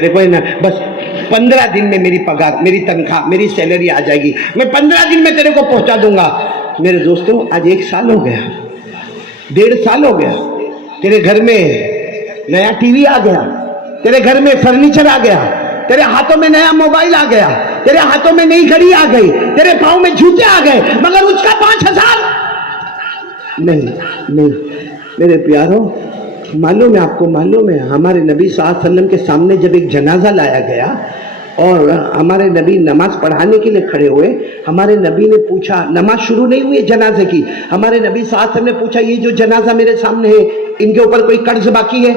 میرے کو نا بس 15 دن میں میری پگار، میری تنخواہ، میری سیلری آ جائے گی، میں 15 دن میں تیرے کو پہنچا دوں گا۔ میرے دوستوں آج 1 سال ہو گیا، 1.5 سال ہو گیا، تیرے گھر میں نیا ٹی وی آ گیا، تیرے گھر میں فرنیچر آ گیا، تیرے ہاتھوں میں نیا موبائل آ گیا، تیرے ہاتھوں میں نئی گھڑی آ گئی، تیرے پاؤں میں جوتے آ گئے، مگر اس کا 5000 نہیں میرے پیاروں، معلوم ہے آپ کو، معلوم ہے ہمارے نبی صلی اللہ علیہ وسلم کے سامنے جب ایک جنازہ لایا گیا اور ہمارے نبی نماز پڑھانے کے لیے کھڑے ہوئے، ہمارے نبی نے پوچھا، نماز شروع نہیں ہوئی جنازے کی، ہمارے نبی صلی اللہ علیہ وسلم نے پوچھا یہ جو جنازہ میرے سامنے ہے ان کے اوپر کوئی قرض باقی ہے؟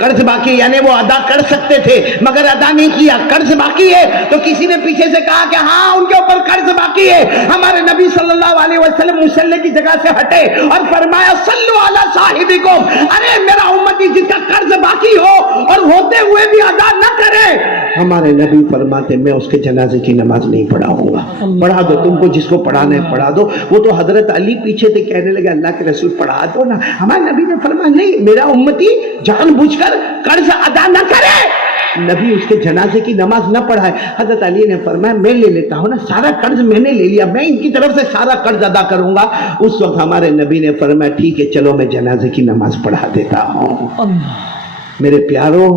قرض باقی یعنی وہ ادا کر سکتے تھے مگر ادا نہیں کیا، قرض باقی ہے؟ تو کسی نے پیچھے سے کہا کہ ہاں ان کے اوپر قرض باقی ہے۔ ہمارے نبی صلی اللہ علیہ وسلم مصلی کی جگہ سے ہٹے اور فرمایا صلو علی صاحبکم، ارے میرا امتی جس کا قرض باقی ہو اور ہوتے ہوئے بھی ادا نہ کرے، ہمارے نبی فرماتے میں اس کے جنازے کی نماز نہیں پڑھاؤں گا۔ پڑھا دو، تم کو جس کو پڑھانا ہے پڑھا دو۔ وہ تو حضرت علی پیچھے سے کہنے لگے اللہ کے رسول پڑھا دو نا، ہمارے نبی نے فرمایا نہیں، میرا امتی جان بوجھ کر قرض ادا نہ کرے، نبی اس کے جنازے کی نماز نہ پڑھائے۔ حضرت علی نے فرمایا میں لے لیتا ہوں نا، سارا قرض میں نے لے لیا، میں ان کی طرف سے سارا قرض ادا کروں گا۔ اس وقت ہمارے نبی نے فرمایا ٹھیک ہے چلو میں جنازے کی نماز پڑھا دیتا ہوں۔ میرے پیاروں،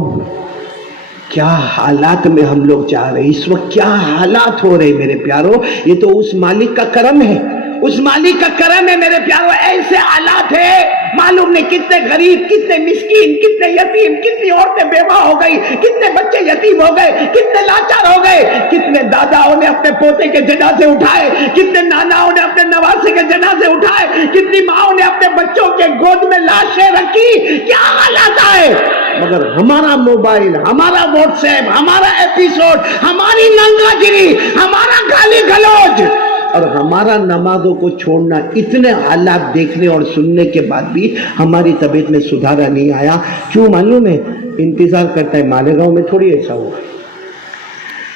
کیا حالات میں ہم لوگ جا رہے ہیں اس وقت، کیا حالات ہو رہے ہیں میرے پیاروں، یہ تو اس مالک کا کرم ہے، اس مالک کا کرم ہے میرے پیاروں۔ ایسے حالات ہیں معلوم نہیں کتنے غریب، کتنے مسکین، کتنے یتیم، کتنی عورتیں بیوہ ہو گئی، کتنے بچے یتیم ہو گئے، کتنے لاچار ہو گئے، کتنے داداؤں نے اپنے پوتے کے جنازے اٹھائے، کتنے ناناؤں نے اپنے نواسے کے جنازے اٹھائے، کتنی ماؤں نے اپنے بچوں کے گود میں لاشیں رکھی، کیا حالات آئے۔ مگر ہمارا موبائل، ہمارا واٹس ایپ، ہمارا ایپیسوڈ، ہماری ننگا گری، ہمارا گالی گلوچ اور ہمارا نمازوں کو چھوڑنا، اتنے حالات دیکھنے اور سننے کے بعد بھی ہماری طبیعت میں سدھارا نہیں آیا۔ کیوں معلوم ہے؟ انتظار کرتا ہے۔ مالیگاؤں میں تھوڑی ایسا ہوا،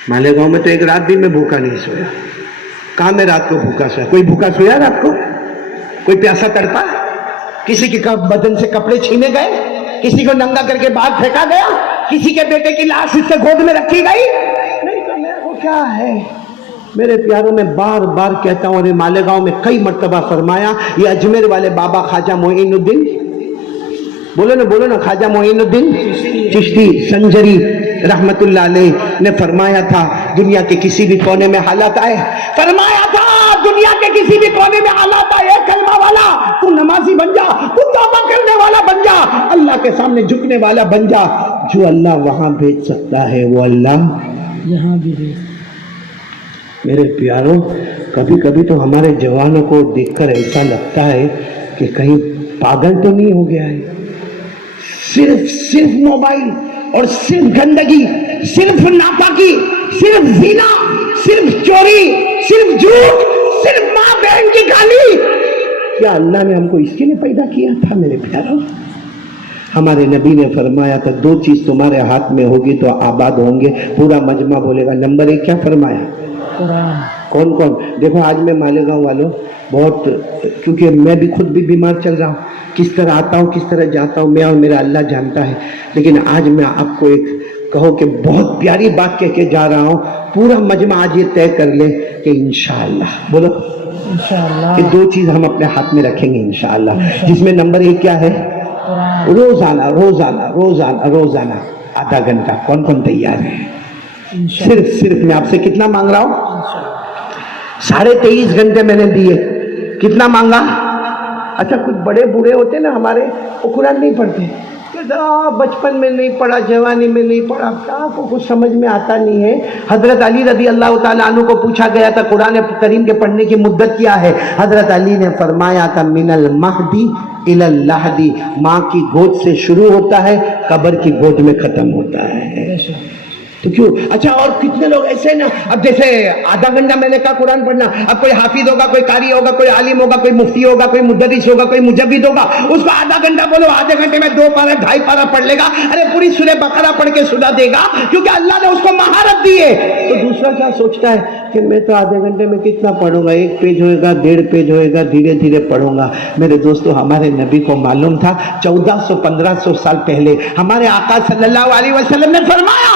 مالیگاؤں میں تو ایک رات بھی میں بھوکا نہیں سویا۔ کہاں میں رات کو بھوکا سویا؟ کوئی بھوکا سویا رات کو؟ کوئی پیاسا تڑپا؟ کسی کے بدن سے کپڑے چھینے گئے؟ کسی کو ننگا کر کے باہر پھینکا گیا؟ کسی کے بیٹے کی لاش اس کے گود میں رکھی گئی؟ نہیں تو میرے کو کیا ہے میرے پیاروں، میں بار بار کہتا ہوں، اور مالیگاؤں میں کئی مرتبہ فرمایا، یہ اجمیر والے بابا خواجہ معین الدین، بولو نا خواجہ معین الدین چشتی سنجری رحمت اللہ علیہ نے فرمایا تھا دنیا کے کسی بھی کونے میں حالات آئے، فرمایا تھا دنیا کے کسی بھی کونے میں حالات آئے، کلمہ والا تو نمازی بن جا، تو توبہ کرنے والا بن جا، اللہ کے سامنے جھکنے والا بن جا۔ جو اللہ وہاں بھیج سکتا ہے وہ اللہ یہاں بھی بھیج۔ میرے پیاروں، کبھی کبھی تو ہمارے جوانوں کو دیکھ کر ایسا لگتا ہے کہ کہیں پاگل تو نہیں ہو گیا ہے۔ صرف موبائل اور صرف گندگی، صرف ناپاکی، صرف زنا، صرف چوری، صرف جھوٹ، صرف ماں بہن کی گالی۔ کیا اللہ نے ہم کو اس کے لیے پیدا کیا تھا میرے پیاروں؟ ہمارے نبی نے فرمایا تھا 2 چیز تمہارے ہاتھ میں ہوگی تو آباد ہوں گے۔ پورا مجمع بولے گا نمبر 1 کیا فرمایا؟ کون کون؟ دیکھو آج میں مالیگاؤں والوں بہت، کیونکہ میں بھی خود بھی بیمار چل رہا ہوں، کس طرح آتا ہوں کس طرح جاتا ہوں میں اور میرا اللہ جانتا ہے، لیکن آج میں آپ کو ایک کہو کہ بہت پیاری بات کہہ کے جا رہا ہوں۔ پورا مجمع آج یہ طے کر لے کہ انشاءاللہ، بولو انشاءاللہ، کہ 2 چیز ہم اپنے ہاتھ میں رکھیں گے انشاءاللہ، جس میں نمبر 1 کیا ہے؟ روزانہ آدھا گھنٹہ۔ کون کون تیار ہے؟ صرف میں آپ سے کتنا مانگ رہا ہوں؟ 23.5 گھنٹے میں نے دیے۔ کتنا مانگا؟ اچھا کچھ بڑے بوڑھے ہوتے نا ہمارے، وہ قرآن نہیں پڑھتے، بچپن میں نہیں پڑھا، جوانی میں نہیں پڑھا، آپ کو کچھ سمجھ میں آتا نہیں ہے۔ حضرت علی رضی اللہ تعالیٰ عنہ کو پوچھا گیا تھا قرآن کریم کے پڑھنے کی مدت کیا ہے؟ حضرت علی نے فرمایا تھا من المہدی الی اللحدی، ماں کی گود سے شروع ہوتا ہے، قبر کی گود میں ختم ہوتا ہے۔ تو کیوں؟ اچھا اور کتنے لوگ ایسے نا، اب جیسے آدھا گھنٹہ میں نے کہا قرآن پڑھنا، اب کوئی حافظ ہوگا، کوئی قاری ہوگا، کوئی عالم ہوگا، کوئی مفتی ہوگا، کوئی مدرس ہوگا، کوئی مجوید ہوگا، اس کو آدھا گھنٹہ بولو، آدھے گھنٹے میں 2 پارہ 2.5 پارہ پڑھ لے گا، ارے پوری سورہ بقرہ پڑھ کے سنا دے گا، کیونکہ اللہ نے اس کو مہارت دی ہے۔ تو دوسرا کیا سوچتا ہے کہ میں تو آدھے گھنٹے میں کتنا پڑھوں گا، 1 پیج ہوئے گا، 1.5 پیج ہوئے گا، دھیرے دھیرے پڑھوں گا۔ میرے دوستو، ہمارے نبی کو معلوم تھا 1400-1500 سال پہلے ہمارے آقا صلی اللہ علیہ وسلم نے فرمایا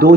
2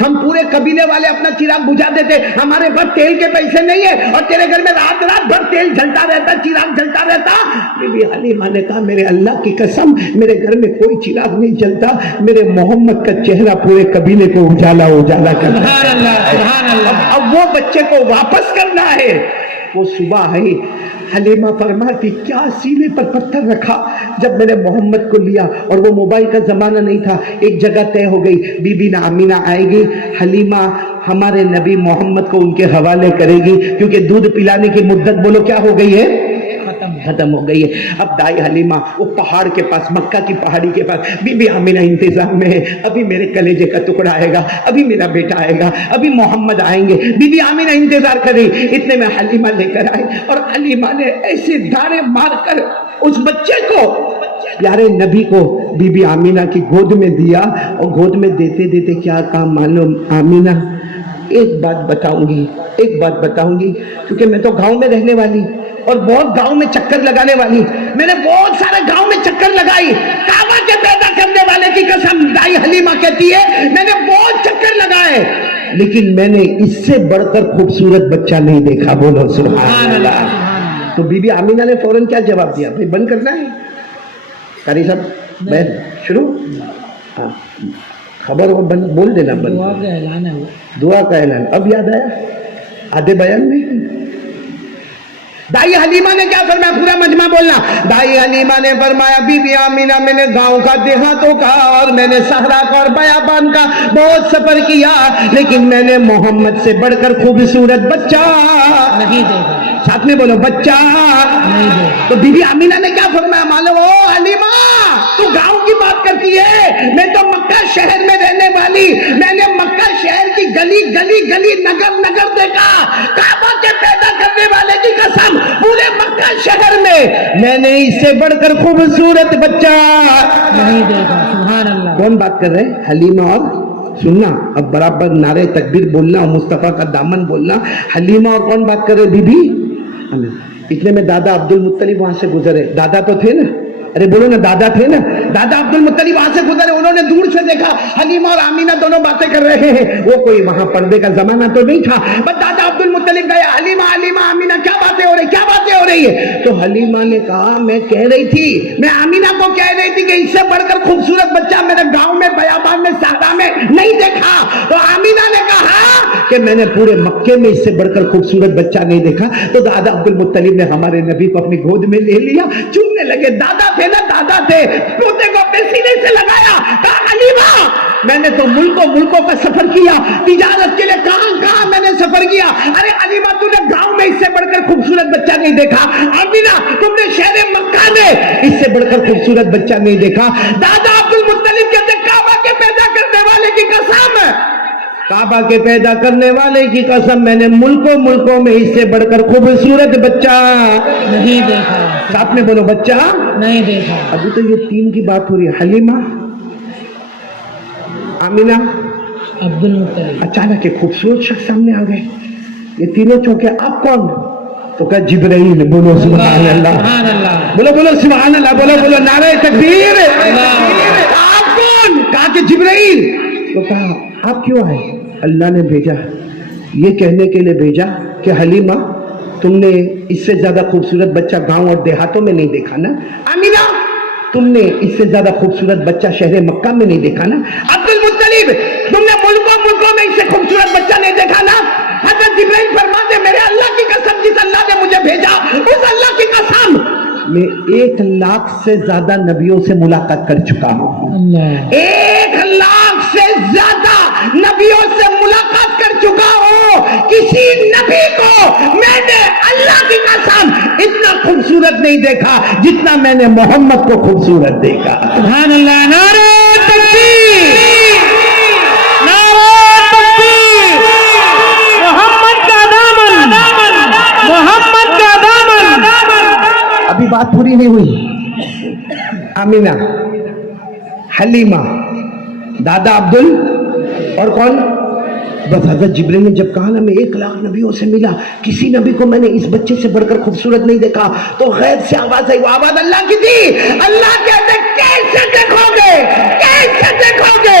ہم پورے قبیلے والے اپنا چراغ بجھا دیتے, ہمارے پاس تیل کے پیسے نہیں ہے اور تیرے گھر میں رات رات بھر تیل جلتا رہتا, چراغ جلتا رہتا. بی بی حلیمہ نے کہا میرے اللہ کی قسم میرے گھر میں کوئی چراغ نہیں جلتا, میرے محمد کا چہرہ پورے قبیلے کو اجالا اجالا کرنا ہے. اب وہ بچے کو واپس کرنا ہے. وہ صبح آئی, حلیمہ فرماتی کیا سینے پر پتھر رکھا جب میں نے محمد کو لیا, اور وہ موبائل کا زمانہ نہیں تھا. ایک جگہ طے ہو گئی, بی بی آمینہ آئے گی, حلیمہ ہمارے نبی محمد کو ان کے حوالے کرے گی, کیونکہ دودھ پلانے کی مدت بولو کیا ہو گئی ہے, ختم ہو گئی ہے. اب دائی حلیمہ وہ پہاڑ کے پاس, مکہ کی پہاڑی کے پاس, بی بی آمینہ انتظار میں ہے, ابھی میرے کلیجے کا ٹکڑا آئے گا, ابھی میرا بیٹا آئے گا, ابھی محمد آئیں گے. بی بی آمینہ انتظار کر رہی. اتنے میں حلیمہ لے کر آئی اور حلیمہ نے ایسے دھاڑے مار کر اس بچے کو, پیارے نبی کو, بی بی آمینہ کی گود میں دیا. اور گود میں دیتے دیتے کیا کہا معلوم, آمینہ ایک بات بتاؤں گی, کیونکہ میں تو گاؤں میں رہنے والی اور بہت گاؤں میں چکر لگانے والی, میں نے بہت سارے گاؤں میں چکر لگائی. کعبہ کے پیدا کرنے والے کی قسم دائی حلیمہ کہتی ہے میں نے بہت چکر لگائے, لیکن میں نے اس سے بڑھ کر خوبصورت بچہ نہیں دیکھا. بولو سبحان اللہ. تو بی بی آمینہ نے فوراً کیا جواب دیا, بھائی بند کرنا ہے قاری صاحب, بہن شروع, ہاں خبر وہ بند بول دینا, بند دعا کا اعلان. اب یاد آیا آدھے بیان میں. دائی حلیمہ نے کیا فرمایا, پورا مجمع بولنا. دائی حلیمہ نے فرمایا بی بی آمینہ میں نے گاؤں کا, دیہاتوں کا اور میں نے صحرا کا اور بیابان کا بہت سفر کیا, لیکن میں نے محمد سے بڑھ کر خوبصورت بچہ نہیں دیکھا. ساتھ میں بولو بچہ نہیں دیکھا. تو بی بی آمینہ نے کیا فرمایا معلوم, او حلیمہ تو گاؤں کی بات کرتی ہے, میں تو مکہ شہر میں رہنے والی, میں نے مکہ شہر کی گلی گلی گلی نگر نگر دیکھا. کعبہ کے پیدا کرنے والے کی قسم پورے مکہ شہر میں نے اس سے بڑھ کر خوبصورت بچہ نہیں دیکھا. سبحان اللہ. کون بات کر رہے, حلیمہ اور سننا, اب برابر نعرے تکبیر بولنا اور مصطفیٰ کا دامن بولنا. حلیمہ اور کون بات کر رہے, بی بی. اتنے میں دادا عبد المطلب وہاں سے گزرے. دادا تو تھے نا, ارے بولو نا, دادا تھے نا, دادا عبد المطلب وہاں سے گزرے. انہوں نے دور سے دیکھا حلیمہ اور آمینہ دونوں باتیں کر رہے ہیں. وہ کوئی وہاں پردے کا زمانہ تو نہیں تھا, بس دادا عبد المطلب گئے, حلیمہ حلیمہ آمینہ کیا باتیں ہو رہی, کیا باتیں ہو رہی ہے. تو حلیمہ نے کہا میں کہہ رہی تھی, میں آمینہ کو کہہ رہی تھی کہ اس سے بڑھ کر خوبصورت بچہ میرے گاؤں میں, بیابان میں, صحرا میں نہیں دیکھا. تو آمینہ نے کہا کہ میں نے پورے مکے میں اس سے بڑھ کر خوبصورت بچہ نہیں دیکھا. تو دادا عبد المطلب نے ہمارے نبی کو اپنی گود میں لے لیا, چومنے لگے. دادا تھے نا, دادا تھے, پوتے کو اپنے سینے سے لگایا. کہا حلیمہ میں نے تو ملکوں کا سفر کیا, تجارت کے لیے کہاں میں نے سفر کیا. ارے حلیمہ تو نے گاؤں میں اس سے بڑھ کر خوبصورت بچہ نہیں دیکھا. آمینہ تم نے شہر مکہ میں اس سے بڑھ کر خوبصورت بچہ نہیں دیکھا. دادا عبد المطلب کہتے کعبہ کے پیدا کرنے والے کی قسم, کعبہ کے پیدا کرنے والے کی قسم میں نے ملکوں میں اس سے بڑھ کر خوبصورت بچہ نہیں دیکھا. ساتھ میں بولو بچہ نہیں دیکھا. ابھی تو یہ تین کی بات ہو رہی ہے, حلیمہ, آمینہ, عبد المطلب. اچانک ایک خوبصورت شخص سامنے آ گئے. یہ تینوں چونکہ آپ کون, تو کہا جبرائیل. بولو سبحان اللہ, بولو سبحان اللہ, بولو نعرہ تکبیر. آپ کون, کہا کہ جبرائیل. تو کہا آپ کیوں آئے, اللہ نے بھیجا, یہ کہنے کے لیے بھیجا کہ حلیمہ تم نے اس سے زیادہ خوبصورت بچہ گاؤں اور دیہاتوں میں نہیں دیکھا نا, آمینہ تم نے اس سے زیادہ خوبصورت بچہ شہر مکہ میں نہیں دیکھا نا, عبد المطلب تم نے ملکوں میں اس سے خوبصورت بچہ نہیں دیکھا نا. حضرت جبرائیل فرماتے میرے اللہ کی قسم جس اللہ نے مجھے بھیجا اس اللہ کی قسم میں 1,00,000 سے زیادہ نبیوں سے ملاقات کر چکا ہوں. 1,00,000 سے زیادہ نبیوں سے ملاقات کر چکا ہوں. کسی نبی کو میں نے اللہ کی قسم اتنا خوبصورت نہیں دیکھا جتنا میں نے محمد کو خوبصورت دیکھا. سبحان اللہ. نعرہ تکبیر, نعرہ تکبیر. محمد کا دامن, محمد کا دامن. ابھی بات پوری نہیں ہوئی. آمینہ, حلیمہ, دادا عبدل اور کون, بس حضرت جبرائیل نے جب کہا نا میں 1,00,000 نبیوں سے ملا, کسی نبی کو میں نے اس بچے سے بڑھ کر خوبصورت نہیں دیکھا. تو غیب سے آواز آئی, وہ آواز اللہ کی تھی. اللہ کہتے کیسے دیکھو گے, کیسے دیکھو گے,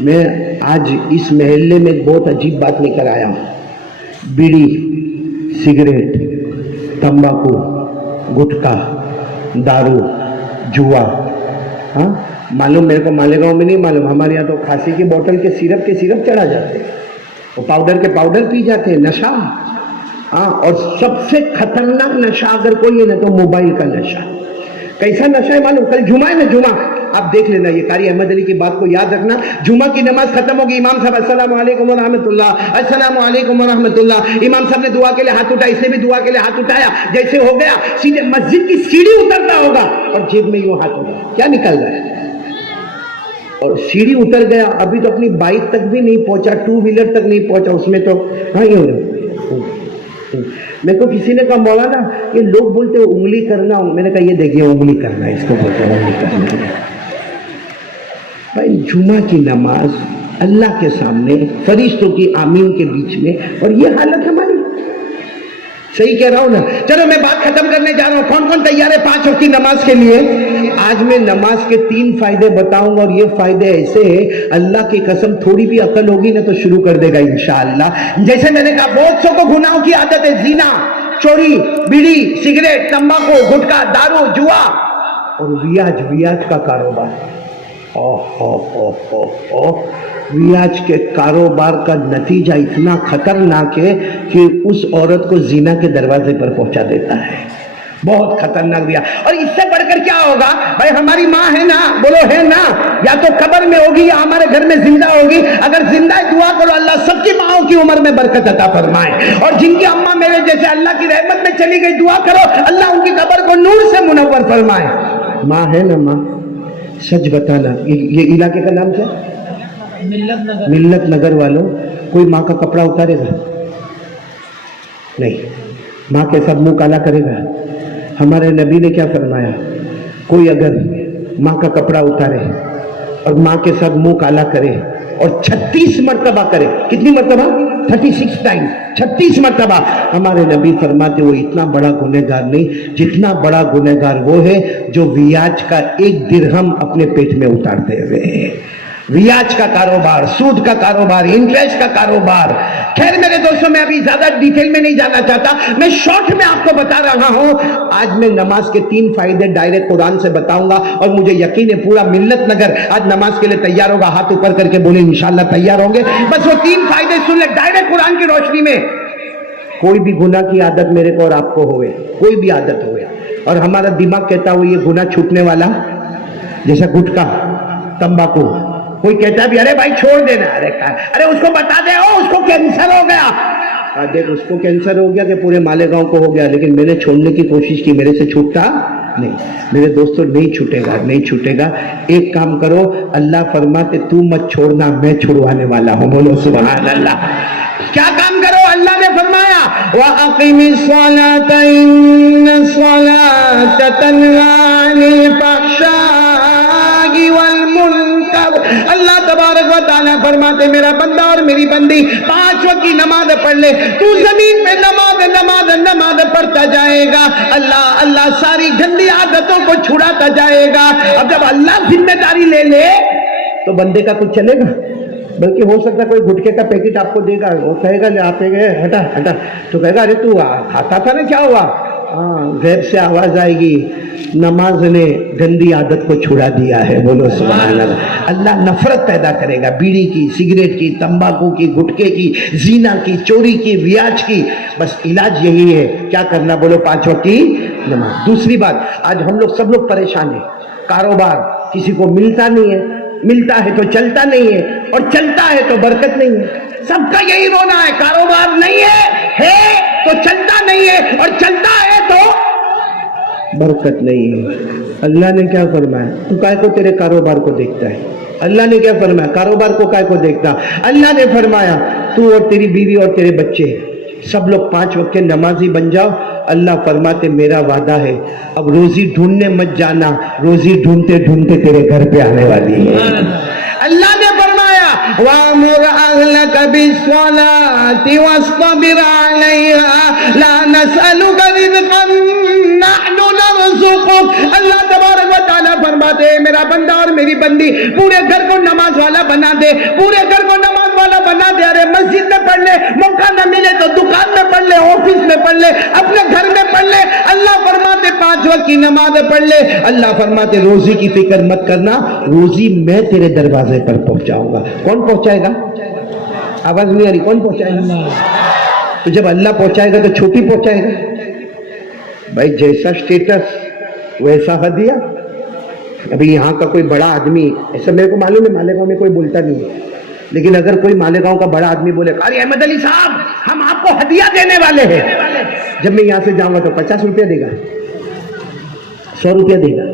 میں آج اس محلے میں ایک بہت عجیب بات لے کر آیا ہوں. بیڑی, سگریٹ, تمباکو, گٹکا, دارو, جوا. ہاں معلوم میرے کو مالیگاؤں میں نہیں معلوم, ہمارے یہاں تو کھانسی کی بوتل کے سیرپ چڑھا جاتے ہیں, وہ پاؤڈر کے پاؤڈر پی جاتے ہیں. نشہ, ہاں, اور سب سے خطرناک نشہ اگر کوئی ہے نا تو موبائل کا نشہ. کیسا نشہ ہے معلوم؟ کل جمعہ ہے نا, جمعہ آپ دیکھ لینا, یہ قاری احمد علی کی بات کو یاد رکھنا. جمعہ کی نماز ختم ہوگی, امام صاحب السلام علیکم ورحمۃ اللہ, السلام علیکم ورحمۃ اللہ. امام صاحب نے دعا کے لیے ہاتھ اٹھایا, اس نے بھی دعا کے لیے ہاتھ اٹھایا. جیسے ہو گیا سیدھے مسجد کی سیڑھی اترتا ہوگا اور جیب میں یوں ہاتھ اٹھا, کیا نکل رہا ہے؟ اور سیڑھی اتر گیا, ابھی تو اپنی بائک تک بھی نہیں پہنچا, 2 ویلر تک نہیں پہنچا, اس میں تو ہاں یوں. میرے کو کسی نے کہا مولانا یہ لوگ بولتے انگلی کرنا, میں نے کہا یہ دیکھیے انگلی کرنا, اس کو بولتے ہیں انگلی کرنا. بھائی جمعہ کی نماز اللہ کے سامنے فرشتوں کی آمین کے بیچ میں, اور یہ حالت ہماری. صحیح کہہ رہا ہوں نا؟ چلو میں بات ختم کرنے جا رہا ہوں. کون کون تیار ہے 5 وقت کی نماز کے لیے؟ آج میں نماز کے 3 فائدے بتاؤں گا, اور یہ فائدے ایسے ہیں اللہ کی قسم تھوڑی بھی عقل ہوگی نا تو شروع کر دے گا انشاءاللہ. جیسے میں نے کہا بہت سو کو گناہوں کی عادت ہے, زنا, چوری, بیڑی, سگریٹ, تمباکو, گٹکا, دارو, جوا اور ویاج کا کاروبار. ویاج کے کاروبار کا نتیجہ اتنا خطرناک ہے کہ اس عورت کو زنا کے دروازے پر پہنچا دیتا ہے. بہت خطرناک بھی. اور اس سے بڑھ کر کیا ہوگا بھائی؟ ہماری ماں ہے نا, بولو ہے نا, یا تو قبر میں ہوگی یا ہمارے گھر میں زندہ ہوگی. اگر زندہ ہے دعا کرو اللہ سب کی ماؤں کی عمر میں برکت عطا فرمائے, اور جن کی اماں میرے جیسے اللہ کی رحمت میں چلی گئی دعا کرو اللہ ان کی قبر کو نور سے منور فرمائے. ماں ہے نا ماں؟ سچ بتانا, یہ علاقے کا نام کیا؟ ملت نگر والوں, کوئی ماں کا کپڑا اتارے گا نہیں؟ ماں کے ساتھ منہ کالا کرے گا؟ ہمارے نبی نے کیا فرمایا؟ کوئی اگر ماں کا کپڑا اتارے اور ماں کے ساتھ منہ کالا کرے اور 36 مرتبہ کرے, کتنی مرتبہ؟ 36 ٹائم, 36 مرتبہ. ہمارے نبی فرماتے وہ اتنا بڑا گنہگار نہیں جتنا بڑا گنہگار وہ ہے جو ویاج کا 1 درہم اپنے پیٹ میں اتارتے ہوئے. ویاج کا کاروبار, سود کا کاروبار, انٹرسٹ کا کاروبار. خیر میرے دوستوں, میں ابھی زیادہ ڈیٹیل میں نہیں جانا چاہتا, میں شارٹ میں آپ کو بتا رہا ہوں. آج میں نماز کے 3 فائدے ڈائریکٹ قرآن سے بتاؤں گا, اور مجھے یقین ہے پورا ملت نگر آج نماز کے لیے تیار ہوگا. ہاتھ اوپر کر کے بولے انشاءاللہ تیار ہوں گے. بس وہ 3 فائدے سن لیں ڈائریکٹ قرآن کی روشنی میں. کوئی بھی گناہ کی عادت میرے کو اور آپ کو ہوئے, کوئی بھی عادت ہوئے, اور ہمارا دماغ کہتا ہو یہ گناہ چھوٹنے والا, جیسا گٹکا, تمباکو, کوئی کہتا ہے بھی ارے بھائی چھوڑ دینا, ارے اس کو بتا دے اس کو کینسر ہو گیا. دیکھ اس کو کینسر ہو گیا کہ پورے مالیگاؤں کو ہو گیا, لیکن میں نے چھوڑنے کی کوشش کی, میرے سے چھوٹتا نہیں. میرے دوستوں نہیں چھوٹے گا, نہیں چھوٹے گا. ایک کام کرو, اللہ فرماتے تو مت چھوڑنا, میں چھڑوانے والا ہوں. بولو سبحان اللہ. کیا کام کرو؟ اللہ نے فرمایا وَأَقِمِ الصَّلَاةَ إِنَّ الصَّلَاةَ تَنْهَىٰ عَنِ الْفَحْشَاءِ وَالْمُنكَرِ. اللہ تبارک و تعالیٰ فرماتے میرا بندہ اور میری بندی 5 وقت کی نماز پڑھ لے, تو زمین میں نماز پڑھتا جائے گا, اللہ ساری گندی عادتوں کو چھڑاتا جائے گا. اب جب اللہ ذمہ داری لے لے تو بندے کا کچھ چلے گا؟ بلکہ ہو سکتا ہے کوئی گھٹکے کا پیکٹ آپ کو دے گا, وہ کہے گا لے آپ ہٹا, تو کہے گا ارے تو کھاتا تھا نا, کیا ہوا؟ غیب سے آواز آئے گی نماز نے گندی عادت کو چھڑا دیا ہے. بولو سبحان اللہ. اللہ نفرت پیدا کرے گا بیڑی کی, سگریٹ کی, تمباکو کی, گٹکے کی, زنا کی, چوری کی, ویاج کی. بس علاج یہی ہے, کیا کرنا؟ بولو 5 وقت کی نماز. دوسری بات, آج ہم لوگ سب لوگ پریشان ہیں. کاروبار کسی کو ملتا نہیں ہے, ملتا ہے تو چلتا نہیں ہے, اور چلتا ہے تو برکت نہیں ہے. سب کا یہی رونا ہے, کاروبار نہیں ہے تو چلتا نہیں ہے, اور چلتا ہے تو برکت نہیں ہے. اللہ نے کیا فرمایا؟ تو کائے کو تیرے کاروبار کو دیکھتا ہے. اللہ نے کیا فرمایا؟ کاروبار کو کائے کو دیکھتا؟ اللہ نے فرمایا تو اور تیری بیوی اور تیرے بچے سب لوگ 5 وقت کے نمازی بن جاؤ. اللہ فرماتے میرا وعدہ ہے اب روزی ڈھونڈنے مت جانا, روزی ڈھونڈتے ڈھونڈتے تیرے گھر پہ آنے والی ہے. اللہ نے فرمایا وَأْمُرْ أَهْلَكَ بِالصَّلَاةِ وَاصْطَبِرْ عَلَيْهَا لَا نَسْأَلُكَ رِزْقًا نَحْنُ نَرْزُقُكَ. اللہ تبارک و تعالیٰ فرمایا فرماتے ہیں میرا بندہ اور میری بندی پورے گھر کو نماز والا بنا دے, پورے گھر کو نماز والا بنا دے. ارے مسجد میں پڑھ لے, موقع نہ ملے تو دکان میں پڑھ لے, آفس میں پڑھ لے, اپنے گھر میں پڑھ لے. اللہ فرماتے 5 وقت کی نماز پڑھ لے. اللہ فرماتے روزی کی فکر مت کرنا, روزی میں تیرے دروازے پر پہنچاؤں گا. کون پہنچائے گا؟ آواز نہیں آ رہی, کون پہنچائے گا؟ تو جب اللہ پہنچائے گا تو چھوٹی پہنچائے گا. بھائی جیسا سٹیٹس ویسا ہدیہ. ابھی یہاں کا کوئی بڑا آدمی, ایسا میرے کو معلوم ہے مالیگاؤں میں کوئی بولتا نہیں ہے, لیکن اگر کوئی مالیگاؤں کا بڑا آدمی بولے قاری احمد علی صاحب ہم آپ کو ہدیہ دینے والے ہیں, جب میں یہاں سے جاؤں گا تو 50 روپیہ دے گا, 100 روپیہ دے گا.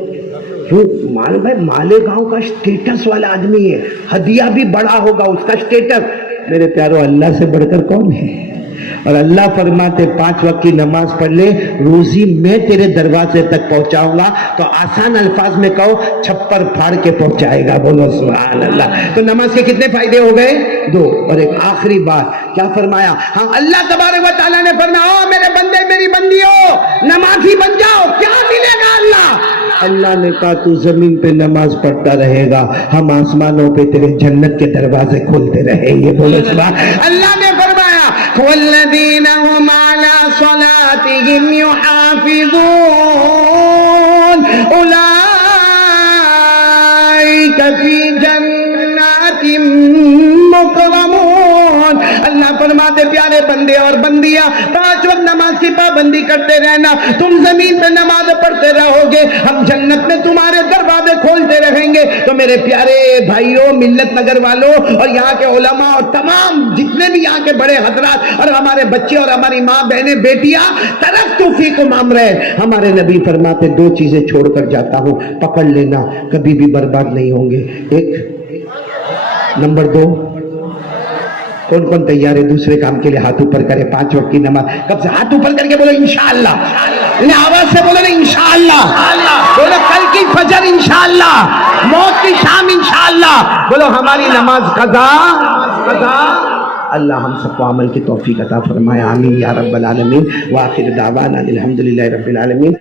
کیوں؟ معلوم ہے مالیگاؤں کا سٹیٹس والا آدمی ہے, ہدیہ بھی بڑا ہوگا اس کا سٹیٹس. میرے پیارو اللہ سے بڑھ کر کون ہے؟ اور اللہ فرماتے 5 وقت کی نماز پڑھ لے, روزی میں تیرے دروازے تک پہنچاؤں گا. تو آسان الفاظ میں کہو, چھپر پھاڑ کے پہنچائے گا. بولو سبحان اللہ. تو نماز کے کتنے فائدے ہو گئے؟ 2. اور ایک آخری بات کیا فرمایا؟ ہاں اللہ تبارک و تعالیٰ نے فرمایا میرے بندے میری بندیوں نمازی بن جاؤ. کیا ملے گا؟ اللہ نے کہا تو زمین پہ نماز پڑھتا رہے گا, ہم آسمانوں پہ تیرے جنت کے دروازے کھولتے رہیں گے. بولو سبحان اللہ. نے فرمایا والذین هم علی صلاتهم یحافظون اولئک فی جنات مکرمون. اللہ فرماتے پیارے بندے اور بندیاں 5 وقت نماز کی پابندی کرتے رہنا, تم زمین پہ نماز پڑھتے رہو گے, ہم جنت میں تمہارے دروازے کھولتے رہیں گے. تو میرے پیارے بھائیوں, ملت نگر والوں اور یہاں کے علماء اور تمام جتنے بھی یہاں کے بڑے حضرات اور ہمارے بچے اور ہماری ماں بہنیں بیٹیاں, ترکت فیکم امرین. ہمارے نبی فرماتے 2 چیزیں چھوڑ کر جاتا ہوں, پکڑ لینا, کبھی بھی برباد نہیں ہوں گے. ایک, نمبر 2, کون کون تیار ہے دوسرے کام کے لیے؟ ہاتھ اوپر کرے. 5 وقت کی نماز کب سے؟ ہاتھ اوپر کر کے بولو انشاءاللہ. آواز سے بولو نا انشاءاللہ. بولو کل کی فجر انشاءاللہ, موت کی شام انشاءاللہ. بولو ہماری نماز قضا. اللہ ہم سب کو عمل کی توفیق عطا فرمائے. آمین یا رب العالمین. وآخر دعوانا الحمدللہ رب العالمین.